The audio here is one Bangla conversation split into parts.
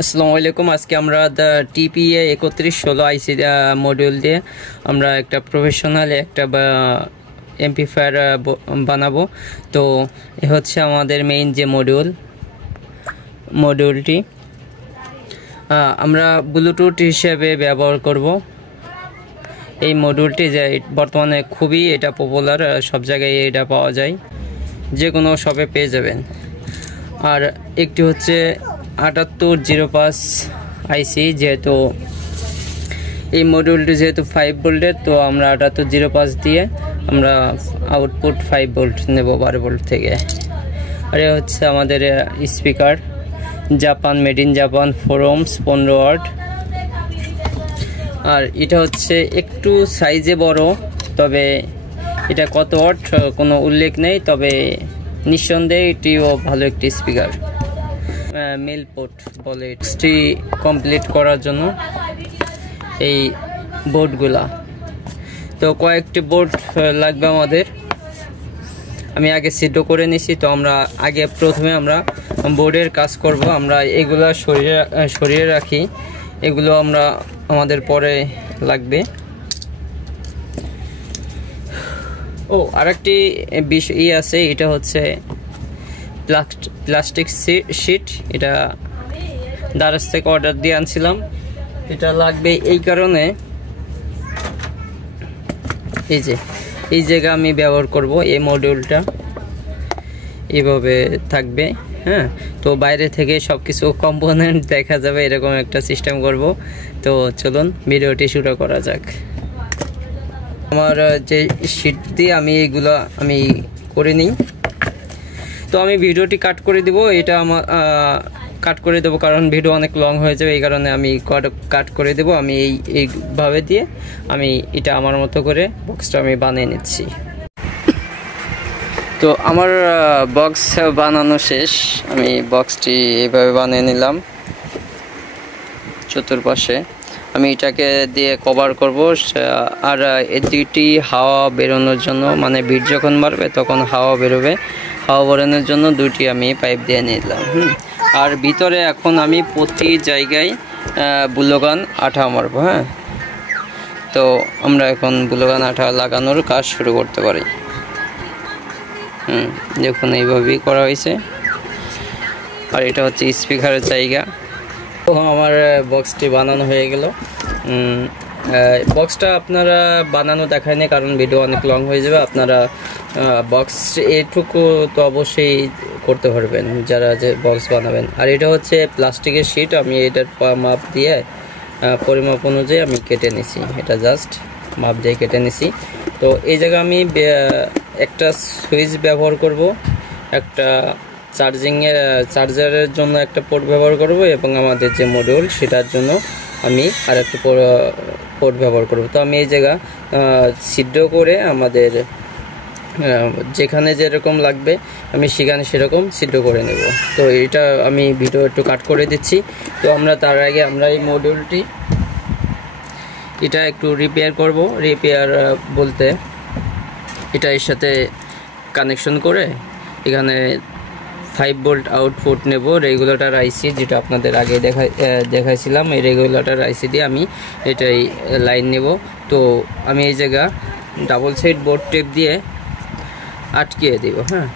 আসসালামু আলাইকুম। আজকে আমরা টিপিএ 3116 আইসি মডিউল দিয়ে আমরা একটা প্রফেশনাল একটা এমপ্লিফায়ার বানাবো। তো এ হচ্ছে আমাদের মেইন যে মডিউলটি আমরা ব্লুটুথ হিসেবে ব্যবহার করব। এই মডিউলটি যে বর্তমানে খুবই এটা পপুলার, সব জায়গায় এটা পাওয়া যায়, যে কোনো শপে পেয়ে যাবেন। আর একটি হচ্ছে 7805 আইসি, যেহেতু এই মডিউলটি যেহেতু 5 ভোল্টের, তো আমরা 7805 দিয়ে আমরা আউটপুট 5 ভোল্ট নেব 12 ভোল্ট থেকে। আর এ হচ্ছে আমাদের speaker, Japan, made in Japan, 4 ohms 15 watt. আর এটা হচ্ছে একটু সাইজে বড়, তবে এটা কত ওয়াট কোনো উল্লেখ নেই, তবে নিঃসন্দেহে এটিও ভালো একটি স্পিকার। মেল পোর্ট বলে এটি কমপ্লিট করার জন্য এই বোর্ডগুলা। তো কয়েকটি বোর্ড লাগবে আমাদের, আমি আগে সিদ্ধ করে নিছি। তো আমরা প্রথমে আমরা বোর্ডের কাজ করব। আমরা এগুলা সরিয়ে রাখি, এগুলো আমাদের পরে লাগবে। আরেকটি বিষয় আছে, এটা হচ্ছে প্লাস্টিক শিট। এটা দারাজ থেকে অর্ডার দিয়ে আনছিলাম। এটা লাগবে এই কারণে, এই জায়গা আমি ব্যবহার করব। এই মডিউলটা এইভাবে থাকবে, হ্যাঁ। তো বাইরে থেকে সবকিছু কম্পোনেন্ট দেখা যাবে, এরকম একটা সিস্টেম করব। তো চলুন ভিডিওটি শুরু করা যাক। আমার যে শিট দিয়ে এইগুলো আমি করে নিই। তো আমি ভিডিওটি কাট করে দিব, এটা আমার কাট করে দেবো কারণ ভিডিও অনেক লং হয়ে যাবে, এই কারণে আমি কাট করে দেবো। আমি এইভাবে দিয়ে আমি এটা আমার মতো করে বক্সটা আমি বানিয়ে নিচ্ছি। তো আমার বক্স বানানো শেষ, আমি বক্সটি এইভাবে বানিয়ে নিলাম। চতুর্পাশে আমি এটাকে দিয়ে কভার করব। আর এই দুইটি হাওয়া বেরোনোর জন্য, মানে বিট যখন মারবে তখন হাওয়া বেরোবে, হাওয়া বেরোনোর জন্য দুইটি আমি পাইপ দিয়ে নিলাম। আর ভিতরে এখন আমি প্রতি জায়গায় বুলোগান আঠা মারবো, হ্যাঁ। তো আমরা এখন বুলোগান আঠা লাগানোর কাজ শুরু করতে পারি। দেখুন এইভাবেই করা হয়েছে। আর এটা হচ্ছে স্পিকারের জায়গা। তো আমার বক্সটি বানানো হয়ে গেল। বক্সটা আপনারা বানানো দেখায়নি কারণ ভিডিও অনেক লং হয়ে যাবে। আপনারা বক্স এটুকু তো অবশ্যই করতে পারবেন যারা যে বক্স বানাবেন। আর এটা হচ্ছে প্লাস্টিকের শিট, আমি এটার মাপ দিয়ে পরিমাপ অনুযায়ী আমি কেটে নিছি। এটা জাস্ট মাপ দিয়ে কেটে নিছি। তো এই জায়গায় আমি একটা সুইচ ব্যবহার করব, একটা চার্জারের জন্য একটা পোর্ট ব্যবহার করব, এবং আমাদের যে মডিউল সেটার জন্য আমি আর একটা পোর্ট ব্যবহার করব। তো আমি এই জায়গা সিদ্ধ করে আমাদের যেখানে যেরকম লাগবে আমি সেখানে সেরকম সিদ্ধ করে নেব। তো এটা আমি ভিডিও একটু কাট করে দিচ্ছি। তো তার আগে আমরা এই মডিউলটি এটা একটু রিপেয়ার করব। রিপেয়ার বলতে এটা এর সাথে কানেকশন করে এখানে 5 ভোল্ট আউটপুট নেব। রেগুলেটর আইসি, যেটা আপনাদের আগে দেখাইছিলাম, এই রেগুলেটর আইসি দিয়ে আমি এটাই লাইন নেব। তো আমি এই জায়গা ডাবল সাইড বোর্ড টেপ দিয়ে আটকিয়ে দিব, হ্যাঁ।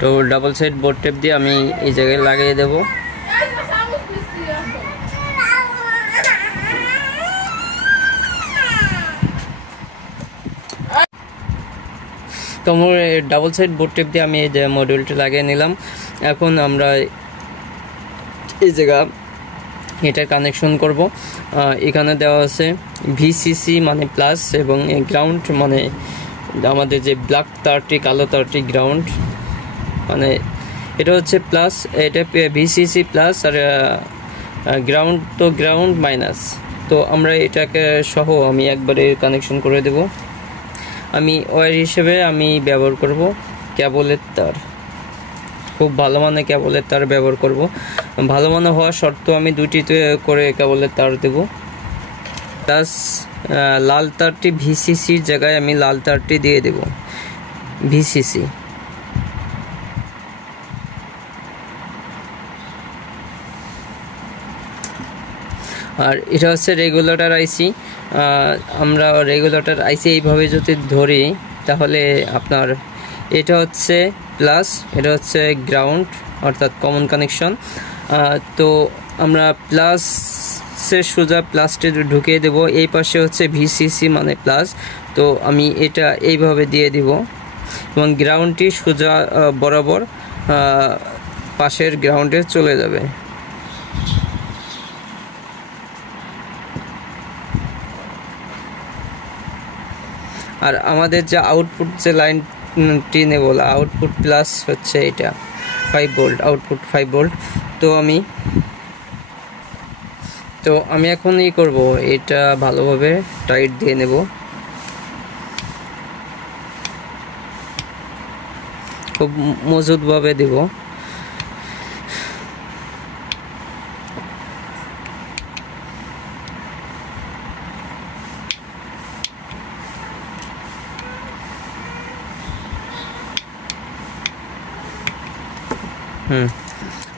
তো ডাবল সাইড বোর্ড টেপ দিয়ে আমি এই জায়গায় লাগিয়ে দেব। তো ডাবল সাইড বোর্ড টেপ দিয়ে আমি এই যে মডিউলটি লাগিয়ে নিলাম। এখন আমরা এই জায়গা এটার কানেকশন করব। এখানে দেওয়া আছে ভিসিসি মানে প্লাস, এবং গ্রাউন্ড মানে আমাদের যে ব্ল্যাক তারটি, কালো তারটি গ্রাউন্ড, মানে এটা হচ্ছে প্লাস, এটা ভিসিসি প্লাস, আর গ্রাউন্ড তো গ্রাউন্ড মাইনাস। তো আমরা এটাকে সহ আমি একবারে কানেকশন করে দেব। আমি ওয়্যার হিসেবে আমি ব্যবহার করব কেবলের তার, খুব ভালো মানের কেবলের তার ব্যবহার করব। ভালো মানের হওয়া সত্ত্বেও আমি দুটিতে করে কেবলের তার দেব। প্লাস লাল তারটি ভিসিসির জায়গায় আমি লাল তারটি দিয়ে দেব। ভিসিসি। আর এটা হচ্ছে রেগুলেটর আইসি। আমরা রেগুলেটর আইসি এইভাবে যদি ধরি তাহলে আপনার এটা হচ্ছে প্লাস, এটা হচ্ছে গ্রাউন্ড অর্থাৎ কমন কানেকশন। তো আমরা প্লাসের সোজা প্লাসটি ঢুকিয়ে দেব, এই পাশে হচ্ছে ভিসিসি মানে প্লাস। তো আমি এটা এইভাবে দিয়ে দিব এবং গ্রাউন্ডটি সোজা বরাবর পাশের গ্রাউন্ডে চলে যাবে। আর আমাদের যে আউটপুট যে লাইনটি নেব, আউটপুট প্লাস হচ্ছে এটা 5 ভোল্ট, আউটপুট 5 ভোল্ট। তো আমি এখন করব, এটা ভালোভাবে টাইট দিয়ে নেব, খুব মজবুতভাবে দেব।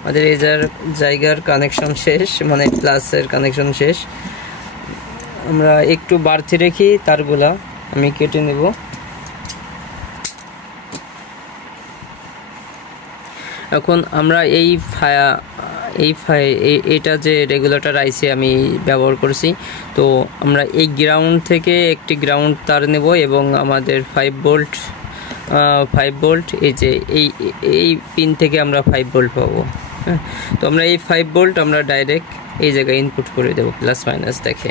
আমাদের এই জায়গার কানেকশন শেষ, মানে প্লাসের কানেকশন শেষ। আমরা একটু বাড়তি রেখে তারগুলা আমি কেটে নেব। এখন আমরা এইটা যে রেগুলেটর আইসি আমি ব্যবহার করছি, তো আমরা এই গ্রাউন্ড থেকে একটি গ্রাউন্ড তার নেব এবং আমাদের 5 ভোল্ট এই যে এই পিন থেকে আমরা 5 ভোল্ট পাবো। হ্যাঁ, তো আমরা এই 5 ভোল্ট আমরা ডাইরেক্ট এই জায়গায় ইনপুট করে দেব প্লাস মাইনাস দেখে।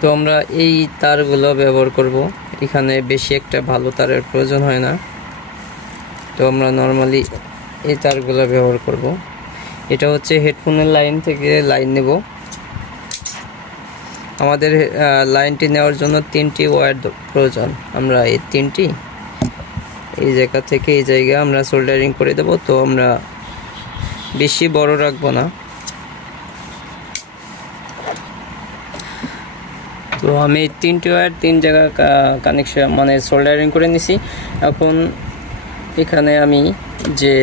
তো আমরা এই তারগুলো ব্যবহার করব, এখানে বেশি একটা ভালো তারের প্রয়োজন হয় না। তো আমরা নর্মালি এই তারগুলো ব্যবহার করব। এটা হচ্ছে হেডফোনের লাইন থেকে লাইন নেব। আমাদের লাইনটি নেওয়ার জন্য 3টি ওয়্যার প্রয়োজন। আমরা এই 3টি এই জায়গা থেকে এই জায়গায় আমরা সোল্ডারিং করে দেব। তো আমরা বেশি বড় রাখবো না। তো আমি 3টি ওয়্যার 3 জায়গা কানেকশন মানে সোল্ডারিং করে নিছি। এখন এখানে আমি যে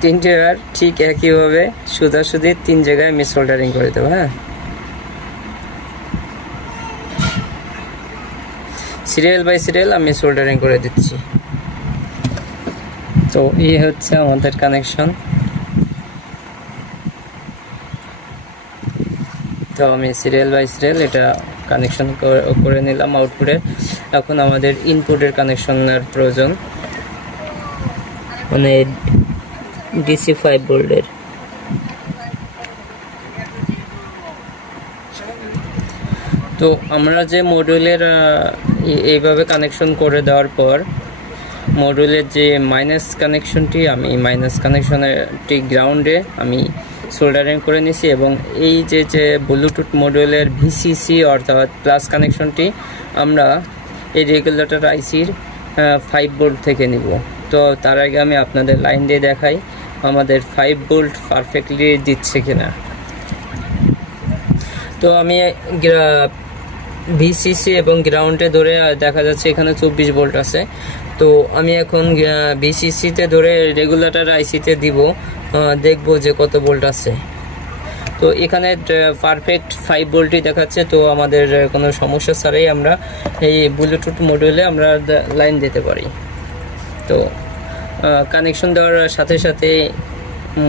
3টি ওয়্যার ঠিক একইভাবে সোজাসুজি 3 জায়গায় আমি সোল্ডারিং করে দেবো। হ্যাঁ, সিরিয়াল বাই সিরিয়াল আমি সোল্ডারিং করে দিচ্ছি। তো এই হচ্ছে আমাদের কানেকশন। তো আমি সিরিয়াল বাই সিরিয়াল এটা কানেকশন করে নিলাম আউটপুটে। এখন আমাদের ইনপুটের কানেকশনের প্রয়োজন, মানে ডিসি 5 ভোল্টের। তো আমরা যে মডিউলের এইভাবে কানেকশন করে দেওয়ার পর মডিউলের যে মাইনাস কানেকশনটি, আমি মাইনাস কানেকশনটি গ্রাউন্ডে আমি সোল্ডারিং করে নিছি এবং এই যে ব্লুটুথ মডিউলের ভিসিসি অর্থাৎ প্লাস কানেকশনটি আমরা এই রেগুলেটর আইসির 5 ভোল্ট থেকে নিব। তো তার আগে আমি আপনাদের লাইন দিয়ে দেখাই আমাদের 5 ভোল্ট পারফেক্টলি দিচ্ছে কিনা। তো আমি ভিসিসি এবং গ্রাউন্ডে ধরে দেখা যাচ্ছে এখানে 24 ভোল্ট আছে। তো আমি এখন ভিসিসিতে ধরে রেগুলেটর আইসিতে দিব, দেখব যে কত ভোল্ট আছে। তো এখানে পারফেক্ট 5 ভোল্টই দেখাচ্ছে। তো আমাদের কোনো সমস্যা ছাড়াই আমরা এই ব্লুটুথ মডিউলে আমরা লাইন দিতে পারি। তো কানেকশন দেওয়ার সাথে সাথে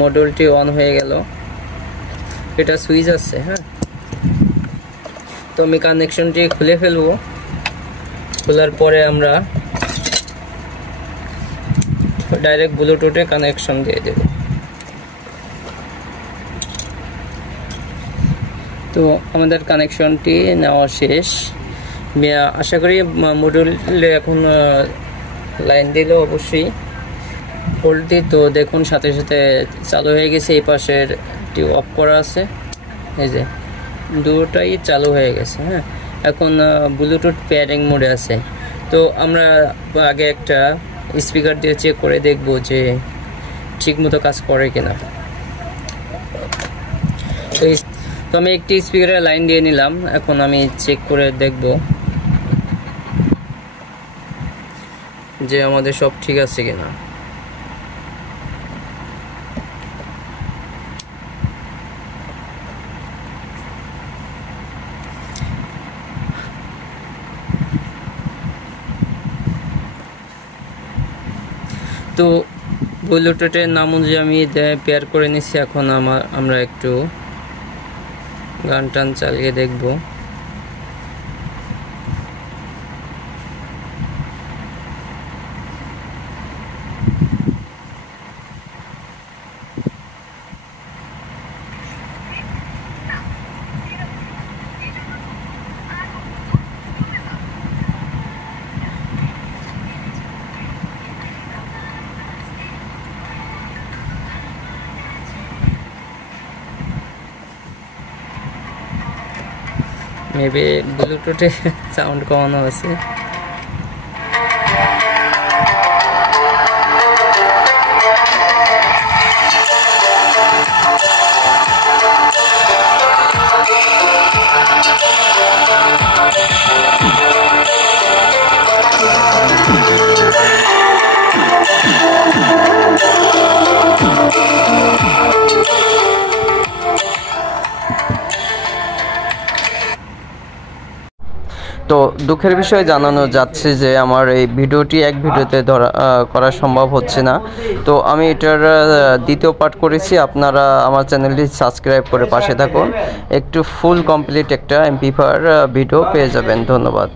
মডিউলটি অন হয়ে গেল, এটা সুইচ আছে। হ্যাঁ, তো আমি কানেকশনটি খুলে ফেলবো। খোলার পরে আমরা ডাইরেক্ট ব্লুটুথে কানেকশন দিয়ে দেব। তো আমাদের কানেকশনটি নেওয়া শেষ। আশা করি মডিউলে এখন লাইন দিল অবশ্যই ভোল্টটি। তো দেখুন সাথে সাথে চালু হয়ে গেছে। এই পাশের অফ করা আছে, এই যে দুটোটাই চালু হয়ে গেছে। হ্যাঁ, এখন ব্লুটুথ পেয়ারিং মোডে আছে। তো আমরা আগে একটা স্পিকার দিয়ে চেক করে দেখব যে ঠিক মতো কাজ করে কিনা। তো আমি একটি স্পিকারের লাইন দিয়ে নিলাম, এখন আমি চেক করে দেখব। যে আমাদের সব ঠিক আছে কিনা। তো ব্লুটুথের নাম অনুযায়ী আমি পেয়ার করে নিচ্ছি। এখন আমরা একটু গান টান চালিয়ে দেখব। মেবি ব্লুটুথে সাউন্ড কমানো হয়েছে। তো দুঃখের বিষয় জানানো যাচ্ছে যে আমার এই ভিডিওটি এক ভিডিওতে করা সম্ভব হচ্ছে না। তো আমি এটার দ্বিতীয় পার্ট করেছি। আপনারা আমার চ্যানেলটি সাবস্ক্রাইব করে পাশে থাকুন, একটু ফুল কমপ্লিট একটা MP4 ভিডিও পেয়ে যাবেন। ধন্যবাদ।